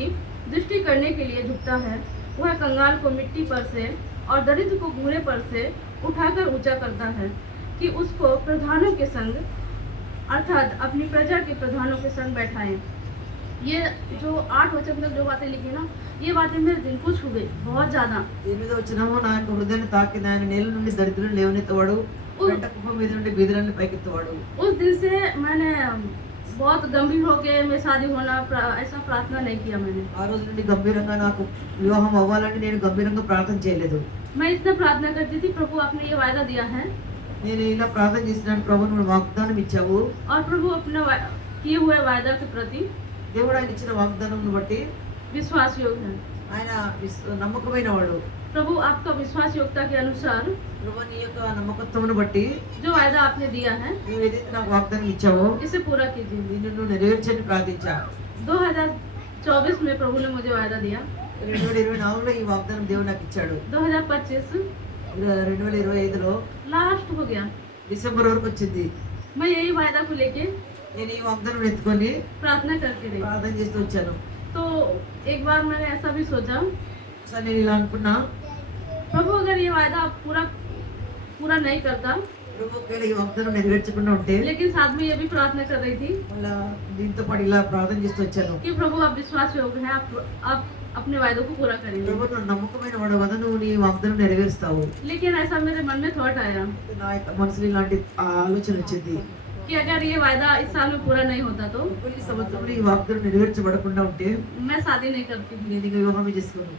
दृष्टि करने के लिए झुकता है। वह कंगाल को मिट्टी पर से और दरिद्र को घूरे पर से उठाकर ऊंचा करता है कि उसको प्रधानों के संग अर्थात अपनी प्रजा के प्रधानों के संग बैठाएं। ये जो 8 वचन तक जो बातें लिखी ना, ये बातें मेरे दिल को छू गई बहुत ज़्यादा। 8వ వచనము నా యొక్క హృదయాన్ని తాకింది. ఆయన నేల నుండి దరిద్రులను లేవనెత్తవాడు, వెంట కుప్ప మీద నుండి బీదలను పైకెత్తవాడు. उस दिन से मैंने बहुत गंभीर होके मैं शादी होना ऐसा प्रार्थना नहीं किया मैंने। ఆ రోజు నుండి గంభీరంగా నాకు వివాహం అవ్వాలని నేను గంభీరంగా ప్రార్థన చేయలేదు. मैं इतना प्रार्थना करती थी, प्रभु आपने ये वायदा दिया है నేను ఇలా ప్రార్థన చేసినాను, ప్రభు నువ్వు వాగ్దానం ఇచ్చావు. और प्रभु अपने किए हुए वायदा के प्रति దేవుడు ఆయన ఇచ్చిన వాగ్దానం బట్టి विश्वास योग्य है। ఆయన నమ్మకమైన వాడు. प्रभु आपका विश्वास योग्यता के अनुसार ప్రభు నీ యొక్క నమ్మకత్వమును బట్టి जो वायदा आपने दिया है నువ్వు ఏదైతే నాకు వాగ్దానం ఇచ్చావో इसे पूरा कीजिए। నిన్ను నువ్వు నెరవేర్చని ప్రార్థించా. 2024 में प्रभु ने मुझे वायदा दिया 2024లో ఈ వాగ్దానం దేవుడు నాకు ఇచ్చాడు. 2025 2025లో लास्ट हो गया। డిసెంబర్ వరకు వచ్చింది. मैं यही वायदा को लेके నేను ఈ వాగ్దానం ఎత్తుకొని प्रार्थना करती रही। ప్రార్థన చేస్తూ వచ్చాను. तो एक बार मैंने ऐसा भी सोचा, ఒకసారి నేను ఇలా అనుకున్నా, प्रभु अगर ये वायदा पूरा नहीं करता, ప్రభు ఒకవేళ ఈ వాగ్దానం నెరవేర్చకుండా ఉంటే, लेकिन साथ में ये भी प्रार्थना कर रही थी మళ్ళా దీంతో పాటు ఇలా ప్రార్థన చేస్తూ వచ్చాను. कि प्रभु आप विश्वास योग्य हैं, आप अपने वायदों को पूरा करेंगे। ప్రభు నువ్వు నమ్మకమైన వాడు కదా, నువ్వు నీ వాగ్దానం నెరవేరుస్తావు. लेकिन ऐसा मेरे मन में थॉट आया నా యొక్క మనసులో ఇలాంటి ఆలోచన వచ్చింది. कि अगर ये वायदा इस साल में पूरा नहीं होता तो ఈ సంవత్సరంలో ఈ వాగ్దానం నెరవేర్చబడకుండా ఉంటే मैं शादी नहीं करती। నేను ఇక వివాహం చేసుకోను.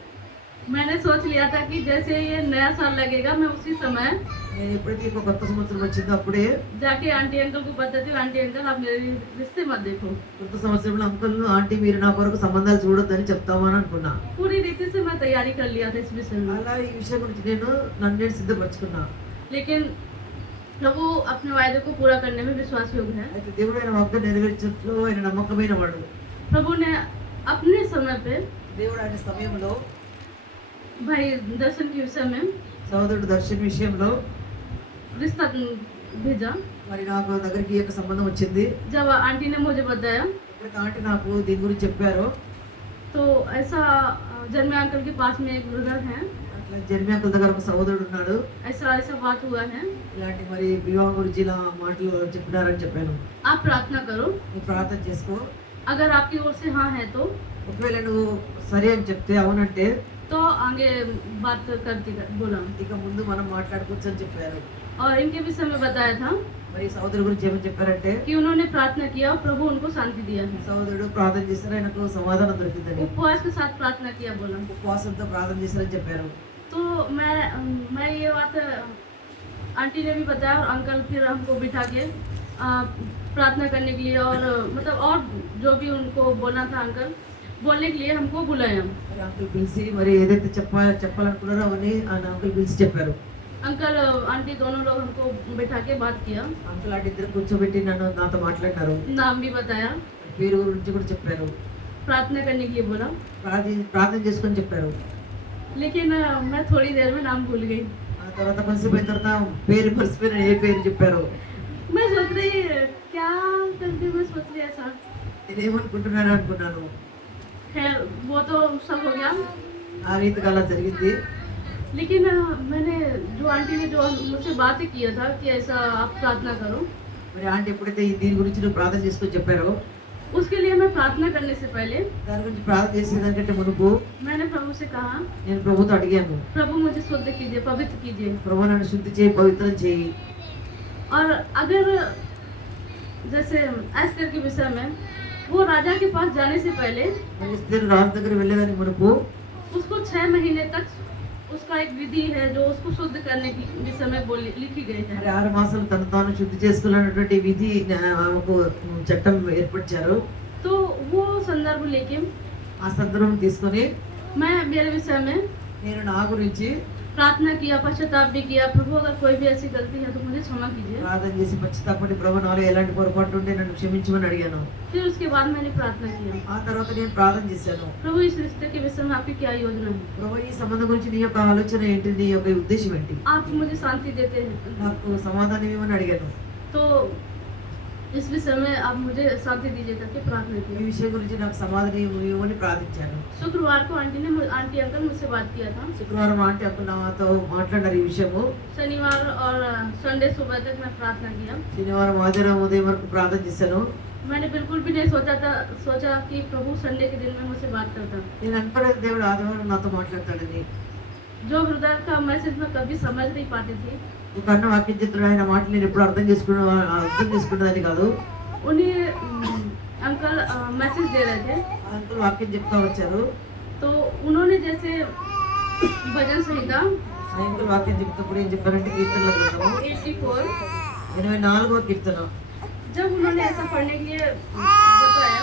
मैंने सोच लिया था कि जैसे ये नया साल लगेगा, मैं उसी समय నేను ఎప్పుడైతే ఒక కొత్త సంవత్సరం వచ్చిందో అప్పుడే जाके आंटी अंकल को बताती हूँ, आंटी अंकल आप मेरे रिश्ते मत देखो। కొత్త సంవత్సరంలో అంకుల్ ఆంటీ మీరు నా కొరకు సంబంధాలు చూడొద్దని చెప్తామని అనుకున్నా. पूरी रीति से मैं तैयारी कर लिया था इस विषय में। అలా ఈ విషయం గురించి నన్ను నేను సిద్ధపరచుకున్నా. लेकिन प्रभु अपने वायदे को पूरा करने में विश्वास योग्य है। అయితే దేవుడు ఆయన వాగ్దానం నెరవేర్చట్లో ఆయన నమ్మకమైన వాడు. प्रभु ने अपने समय पे దేవుడు ఆయన సమయంలో भाई दर्शन के विषय में సహోదరుడు దర్శన్ విషయంలో रिश्ता भेजा। మరి నాకు దగ్గరికి ఈ యొక్క సంబంధం వచ్చింది. जब आंटी ने मुझे बताया ఎప్పుడైతే ఆంటీ నాకు దీని గురించి చెప్పారో, तो ऐसा जन्मे अंकल के पास में एक ब्रदर है, అట్లా జర్మీ అంకుల్ దగ్గర ఒక సహోదరుడు ఉన్నాడు. ऐसा बात हुआ है, ఇలాంటి మరి వివాహం గురించి ఇలా మాటలు చెప్పినారని చెప్పాను. आप प्रार्थना करो, నువ్వు ప్రార్థన చేసుకో, अगर आपकी ओर से हाँ है तो ఒకవేళ నువ్వు సరే అని చెప్తే అవునంటే आगे बात करती बोला। ఇక ముందు మనం మాట్లాడుకోవచ్చు అని చెప్పారు. और इनके विषय में बताया था మరి సహోదరు గురించి ఏమని చెప్పారంటే, कि उन्होंने प्रार्थना किया और प्रभु उनको शांति दिया है। సహోదరుడు ప్రార్థన చేశారు, ఆయనకు సమాధానం దొరికిందని, उपवास के साथ प्रार्थना किया बोला। ఉపవాసంతో ప్రార్థన చేశారని చెప్పారు. तो मैं ये बात आंटी ने भी बताया और अंकल फिर हमको बिठा के प्रार्थना करने के लिए और मतलब और जो भी उनको बोलना था अंकल बोलने के लिए हमको बुलाया। మరి అంకుల్ పిలిచి మరి ఏదైతే చెప్పాలనుకున్నారో అవన్నీ ఆయన అంకుల్ పిలిచి చెప్పారు. अंकल आंटी दोनों लोग हमको बिठा के बात किया, అంకుల్ ఆంటీ ఇద్దరు కూర్చోబెట్టి నాతో మాట్లాడినారు. नाम भी बताया, పేరు గురించి కూడా చెప్పారు. प्रार्थना करने के लिए बोला। ప్రార్థన చేసుకొని చెప్పారు. लेकिन मैं थोड़ी देर में नाम भूल गई। ఆ తర్వాత కొంచెంసేపు అయిన తర్వాత పేరు మర్చిపోయిన ఏ పేరు చెప్పారు. मैं सोच रही क्या करती, मैं सोच रही ऐसा, నేనేమనుకుంటున్నాను అనుకున్నాను. खैर वो तो सब हो गया। ఆ రీతిగా అలా జరిగింది. लेकिन मैंने जो आंटी ने जो मुझसे बातें किया था कि ऐसा आप प्रार्थना करो, మరి ఆంటీ ఎప్పుడైతే దీని గురించి నువ్వు ప్రార్థన చేసుకొని చెప్పారో, उसके लिए मैं प्रार्थना करने से पहले దాని గురించి ప్రార్థన చేసేదానికంటే మునుపు मैंने प्रभु से कहा, నేను ప్రభుతో అడిగాను, प्रभु मुझे शुद्ध कीजिए, पवित्र कीजिए। ప్రభు నన్ను శుద్ధి చేయి, పవిత్రం చేయి. और अगर जैसे एस्तर के विषय में वो राजा के पास जाने से पहले మరి ఎస్తేరు రాజు దగ్గర వెళ్ళేదానికి మునుపు उसको 6 महीने तक उसका एक विधि है जो उसको शुद्ध करने की विषय में लिखी गई है। మరి 6 మాసాలు తను తాను శుద్ధి చేసుకోవాలన్నటువంటి విధి ఆమెకు చట్టం ఏర్పరిచారు. तो वो संदर्भ लेके ఆ సందర్భం తీసుకొని मैं मेरे विषय में నేను నా గురించి प्रार्थना किया, पश्चाताप भी किया। प्रभु अगर कोई भी ऐसी गलती है तो मुझे क्षमा कीजिए। ప్రార్థన చేసి పశ్చాత్తాపడి ప్రభు నాలో ఎలాంటి పొరపాటు ఉంటే నన్ను క్షమించమని అడిగాను. फिर उसके बाद मैंने प्रार्थना किया, ఆ తర్వాత నేను ప్రార్థన చేశాను, प्रभु इस रिश्ते के विषय में आपकी क्या योजना है, ప్రభు ఈ సంబంధం గురించి నీ యొక్క ఆలోచన ఏంటి, నీ యొక్క ఉద్దేశం ఏంటి, आप मुझे शांति देते हैं నాకు సమాధానం ఇవ్వమని అడిగాను. तो इस विषय में आप मुझे शांति दीजिए करके प्रार्थना ఈ की। విషయం గురించి నాకు సమాధానం ఇవ్వమని ప్రార్థించాను. शुक्रवार को आंटी अंकल मुझसे बात किया था। శుక్రవారం ఆంటీ అప్పుడు నాతో మాట్లాడారు ఈ విషయము. शनिवार और संडे सुबह तक मैं प्रार्थना किया। శనివారం ఆదివారం ఉదయం వరకు ప్రార్థన చేశాను. मैंने बिल्कुल भी नहीं सोचा कि प्रभु संडे के दिन में मुझसे बात करता। నేను అనుకోలేదు దేవుడు ఆదివారం నాతో మాట్లాడతాడని. जो ब्रदर का मैसेज मैं कभी समझ नहीं पाती थी, ఒక అన్న వాక్యం చెప్తాడు, ఆయన మాటలు నేను ఎప్పుడు అర్థం చేసుకున్నదని కాదు. उन्हें अंकल मैसेज दे रहे थे, ఆ అంకుల్ వాక్యం చెప్తా వచ్చారు. तो उन्होंने जैसे भजन संहिता ఆ అంకుల్ వాక్యం చెప్తప్పుడు ఏం చెప్పారంటే కీర్తనల గ్రంథము 84 84వ కీర్తన. जब उन्होंने ऐसा पढ़ने के लिए बताया,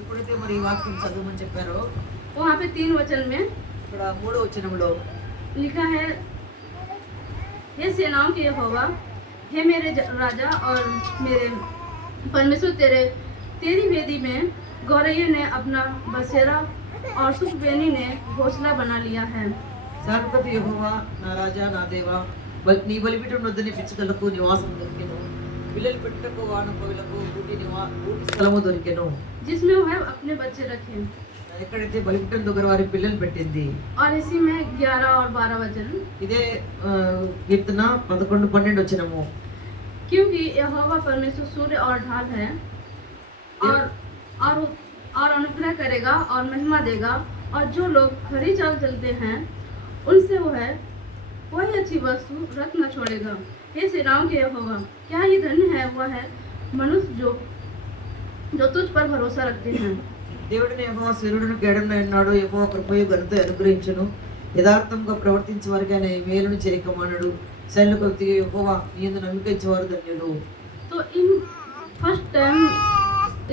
ఎప్పుడైతే మరి ఈ వాక్యం చదవమని చెప్పారో वहाँ पे 3 वचन में ఇక్కడ 3వ వచనంలో लिखा है, हे सेनाओं के यहोवा, हे मेरे राजा और मेरे परमेश्वर, तेरी वेदी में गौरैया ने अपना बसेरा और सुख बेनी ने घोंसला बना लिया है। శాశ్వత యెహోవా నా రాజా నా దేవా నీ బలిపీఠం వద్దని పిచ్చుకలకు నివాసం దొరికెను, పిల్లలు పెట్టుటకు వానకోయిలకు గూటి స్థలము దొరికెను. जिसमें वह अपने बच्चे रखे। ఎక్కడైతే బలిపీఠం దగ్గర వారి పిల్లలు పెట్టింది. और इसी में 11 और 12 वचन। ఇదే కీర్తన 11, 12 వచనము. क्योंकि यहोवा परमेश्वर सूर्य और ढाल है और और और अनुग्रह करेगा और महिमा देगा, और जो लोग खरी चाल चलते हैं उनसे वो है कोई अच्छी वस्तु रख न छोड़ेगा। हे सेनाओं के यहोवा, क्या ये धन्य है वह है मनुष्य जो तुझ पर भरोसा रखते हैं। దేవుడిని యెహోవా సూర్యుడును కేడమున ఉన్నాడు, యెహోవా కృపయు ఘనత అనుగ్రహించును, యథార్థంగా ప్రవర్తించే వారికి ఆయన మేలును చెరికమానడు, సైనికులకి యెహోవా యందు నమ్మిక ఇచ్చేవారు ధన్యులు. तो इन फर्स्ट टाइम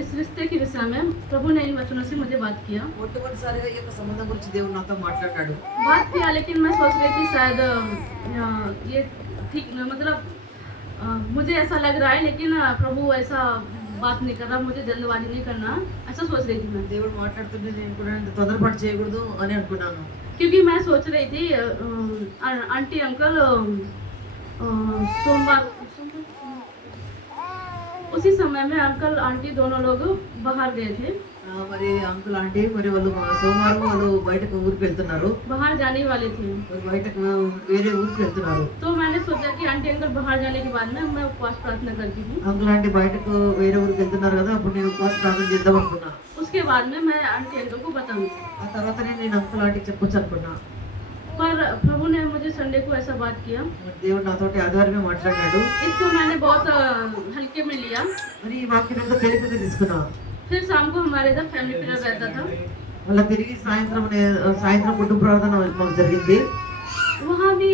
इस रिश्ते के विषय में प्रभु ने इन वचनों से मुझे बात किया। మొట్టమొదటిసారిగా ఈ యొక్క సంబంధం గురించి దేవుడు నాతో మాట్లాడాడు. बात किया, लेकिन मैं सोच रही थी शायद ये ठीक मतलब मुझे ऐसा लग रहा है, लेकिन प्रभु ऐसा बात नहीं कर रहा, मुझे जल्दबाजी नहीं करना, ऐसा सोच रही थी मैं। దేవుడు మాట్లాడుతుంటే నేను కూడా తొందరపాటు చేయకూడదు అని అనుకున్నాను. क्योंकि मैं सोच रही थी आंटी अंकल सोमवार उसी समय में अंकल आंटी दोनों लोग बाहर गए थे। మరి అంకుల్ ఆంటీ మరి వాళ్ళు సోమవారం వాళ్ళు బయటకు ఊరికి వెళ్తున్నారు, बाहर जाने वाले थे। మరి బయటకు వేరే ఊరికి వెళ్తున్నారు. तो मैंने सोचा कि आंटी अंकल बाहर जाने के बाद में मैं उपवास प्रार्थना करती हूँ। అంకుల్ ఆంటీ బయటకు వేరే ఊరికి వెళ్తున్నారు కదా, అప్పుడు నేను ఉపవాస ప్రార్థన చేద్దాం అనుకున్నా. उसके बाद में मैं आंटी अंकल को बताऊंगी। ఆ తర్వాత నేను అంకుల్ ఆంటీకి చెప్పొచ్చు అనుకున్నా. पर प्रभु ने मुझे संडे को ऐसा बात किया। మరి దేవుడు నాతోటి ఆదివారమే మాట్లాడాడు. इसको मैंने बहुत हल्के में लिया। మరి ఈ వాక్యం అంతా తేలికగా తీసుకున్నా. फिर शाम को हमारे इधर फैमिली प्रेयर रहता था। మళ్ళీ తిరిగి సాయంత్రం కుటుంబ ప్రార్థన మాకు జరిగింది. वहाँ भी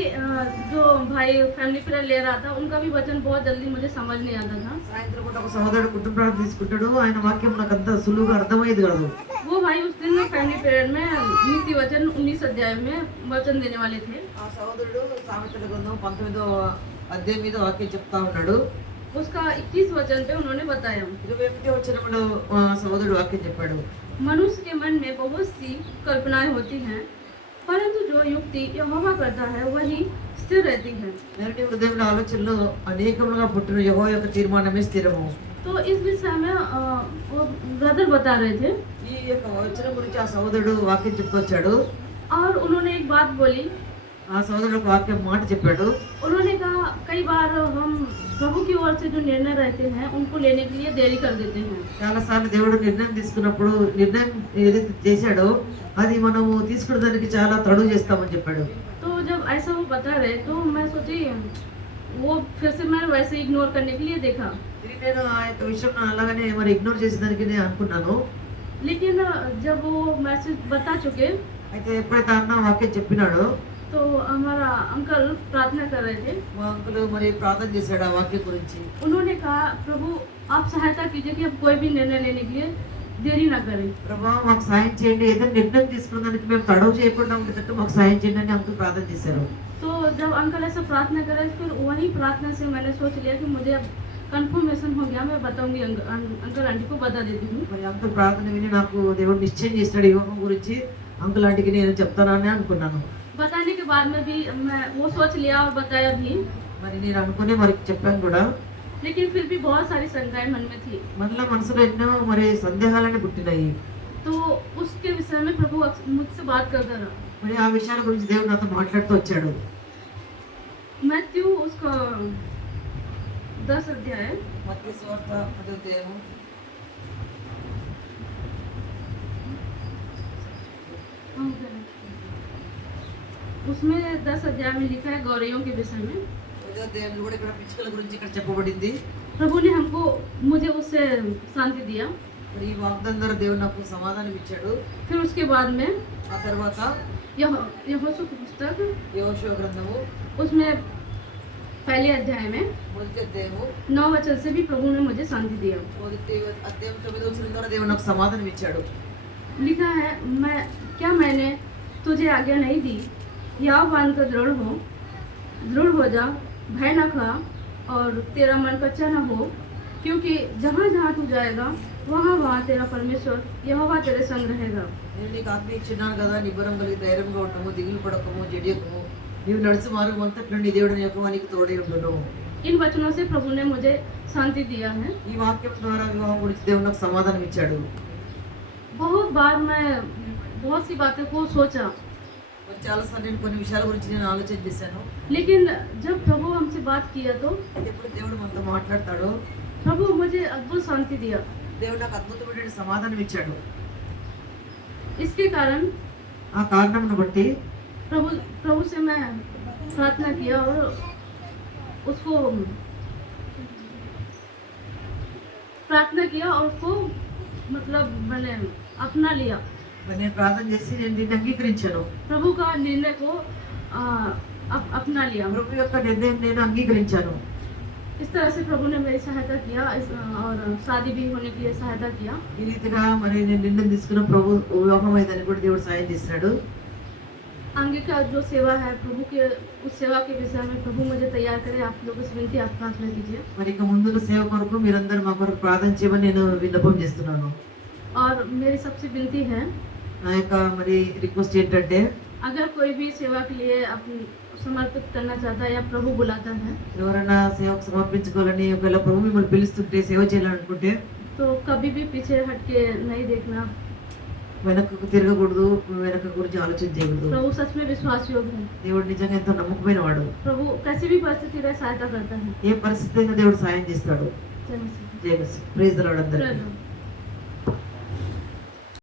जो भाई फैमिली प्रेयर ले रहा था उनका भी वचन बहुत जल्दी मुझे समझ नहीं आता था। సాయంత్రం పూట ఒక సహోదరుడు కుటుంబ ప్రార్థన తీసుకుంటాడు, ఆయన వాక్యం నాకు అంత సులువుగా అర్థమయ్యేది కాదు. वो भाई उस दिन फैमिली प्रेयर में नीति वचन 19 अध्याय में वचन देने वाले थे। ఆ సహోదరుడు సామెతల గ్రంథం 19వ అధ్యాయం మీద వాక్యం చెప్తా ఉన్నాడు. उसका 21 वचन पे उन्होंने बताया। 21వ వచనంలో సహోదరుడు వాక్యం చెప్పాడు. मनुष्य के मन में बहुत सी कल्पनाएं होती हैं, परंतु जो युक्ति यहोवा करता है वही स्थिर रहती है। నరుని హృదయంలో ఆలోచనలు అనేకములుగా పుట్టిన యెహోవా యొక్క తీర్మానమే స్థిరము. तो इस विषय में वो ब्रदर बता रहे थे ఈ యొక్క వచనం గురించి ఆ సహోదరుడు వాక్యం చెప్తూ వచ్చాడు. और उन्होंने एक बात बोली। ఆ సహోదరుడు ఒక వాక్యం మాట చెప్పాడు. उन्होंने कहा कई बार हम प्रभु की ओर से जो निर्णय रहते हैं उनको लेने के लिए देरी कर देते हैं। చాలాసార్లు దేవుడు నిర్ణయం తీసుకున్నప్పుడు నిర్ణయం ఏదైతే చేశాడో అది మనము తీసుకునే దానికి చాలా తడువు చేస్తామని చెప్పాడు. तो जब ऐसा वो बता रहे तो मैं सोची वो फिर से मैं वैसे इग्नोर करने के लिए देखा। తిరిగి నేను ఆ యొక్క విషయం అలాగనే మరి ఇగ్నోర్ చేసేదానికి నేను అనుకున్నాను. लेकिन जब वो मैसेज बता चुके అయితే ఎప్పుడైతే అన్న వాక్యం చెప్పినాడో तो हमारा अंकल प्रार्थना कर रहे थे। మా అంకుల్ మరి ప్రార్థన చేశాడు ఆ వాక్యం గురించి. उन्होंने कहा प्रभु आप सहायता कीजिए कि अब कोई भी निर्णय लेने के लिए देरी ना करें। ప్రభా మాకు సాయం చేయండి, ఏదైనా నిర్ణయం తీసుకున్న దానికి మేము తడవు చేయకుండా ఉండేటట్టు మాకు సాయం చేయండి అని అంకుల్ ప్రార్థన చేశారు. तो जब अंकल ऐसा प्रार्थना करे फिर वही प्रार्थना से मैंने सोच लिया कि मुझे अब कंफर्मेशन हो गया, मैं बताऊंगी अंकल आंटी को बता देती हूँ। మరి అంకుల్ ప్రార్థన విని నాకు దేవుడు నిశ్చయం చేస్తాడు ఈ వివాహం గురించి, అంకుల్ ఆంటీకి నేను చెప్తానని అనుకున్నాను. बताने के बाद में भी मैं वो सोच लिया और बताया भी, మరి నేను అనుకునే మరి చెప్పాను కూడా. लेकिन फिर भी बहुत सारी शंकाएं मन में थी। మనలో మనసులో ఎన్నో మరి సందేహాలని పుట్టినాయి. तो उसके विषय में प्रभु मुझसे बात करता रहा। మరి ఆ విషయాల గురించి దేవుడు నాతో మాట్లాడుతూ వచ్చాడు. मैथ्यू उसका 10 अध्याय మత్తయి సువార్త 10వ అధ్యాయము उसमें 10 अध्याय में लिखा है गौरैयों के विषय में। 10వ అధ్యాయంలో కూడా ఇక్కడ పిచ్చుకల గురించి ఇక్కడ చెప్పబడింది. प्रभु ने मुझे उससे शांति दिया। మరి ఈ వాగ్దానం ద్వారా దేవుడు నాకు సమాధానం ఇచ్చాడు. फिर उसके बाद में ఆ తర్వాత यहोशू की पुस्तक యెహోషువ గ్రంథము उसमें पहले अध्याय में మొదటి అధ్యాయము 9 वचन से भी प्रभु ने मुझे शांति दिया। మొదటి అధ్యాయం 9వ వచనం ద్వారా దేవుడు నాకు సమాధానం ఇచ్చాడు. लिखा है मैंने तुझे आज्ञा नहीं दी, याव बांध कर दृढ़ हो जा, भय न खा और तेरा मन कच्चा न हो, क्योंकि जहाँ जहाँ तू जाएगा वहाँ वहाँ तेरा परमेश्वर यहोवा तेरे संग रहेगा। నేను నీకు ఆజ్ఞ ఇచ్చున్నాను కదా, నిబ్బరం కలిగి ధైర్యంగా ఉండము, దిగులు పడకము, జడియకము. నీవు నడుచు మార్గం అంతటి నుండి దేవుడు నీ యొక్క నీకు తోడై ఉండును. इन वचनों से प्रभु ने मुझे शांति दिया है। ఈ వాక్యం ద్వారా వివాహం గురించి దేవుడు నాకు సమాధానం ఇచ్చాడు. बहुत बार मैं बहुत सी बातों को सोचा, మరి చాలాసార్లు నేను కొన్ని విషయాల గురించి నేను ఆలోచన చేశాను. लेकिन जब प्रभु हमसे बात किया तो అయితే ఎప్పుడు దేవుడు మనతో మాట్లాడతాడో प्रभु मुझे अद्भुत शांति दिया। దేవుడు నాకు అద్భుతమైన సమాధానం ఇచ్చాడు. इसके कारण ఆ కారణంను బట్టి प्रभु प्रभु से मैं प्रार्थना किया और उसको मतलब मैंने अपना लिया। మరి నేను ప్రార్థన చేసి నేను దీన్ని అంగీకరించాను. प्रभु का निर्णय को अपना लिया। ప్రభు యొక్క నిర్ణయం నేను అంగీకరించాను. इस तरह से प्रभु ने मेरी सहायता किया और शादी भी होने के लिए सहायता किया। ఈ రీతిగా మరి నేను నిర్ణయం తీసుకున్న ప్రభు వివాహం అయిందని కూడా దేవుడు సాయం చేస్తున్నాడు. आगे का जो सेवा है प्रभु के उस सेवा के विषय में प्रभु मुझे तैयार करे। आप लोगों से विनती, आप प्रार्थना कीजिए। మరి ఇక ముందున్న సేవ కొరకు మీరందరూ మా కొరకు ప్రార్థన చేయమని నేను విన్నపం చేస్తున్నాను. और मेरी सबसे विनती है, నా యొక్క మరి రిక్వెస్ట్ ఏంటంటే अगर कोई भी सेवा के लिए अपनी समर्पित करना चाहता है या प्रभु बुलाता है ఎవరైనా సేవకు సమర్పించుకోవాలని ఒకవేళ ప్రభు మిమ్మల్ని పిలుస్తుంటే సేవ చేయాలనుకుంటే तो कभी भी पीछे हट के नहीं देखना। వెనకకు తిరగకూడదు, వెనక గురించి ఆలోచన చేయకూడదు. प्रभु सच में विश्वास योग्य है। దేవుడు నిజంగా ఎంతో నమ్మకమైన వాడు. प्रभु कैसी भी परिस्थिति में सहायता करता है। ఏ పరిస్థితి అయినా దేవుడు సాయం చేస్తాడు. जय मसीह। జై మసీహ్. ప్రైజ్ ది లార్డ్ అందరికీ. Praise the Lord।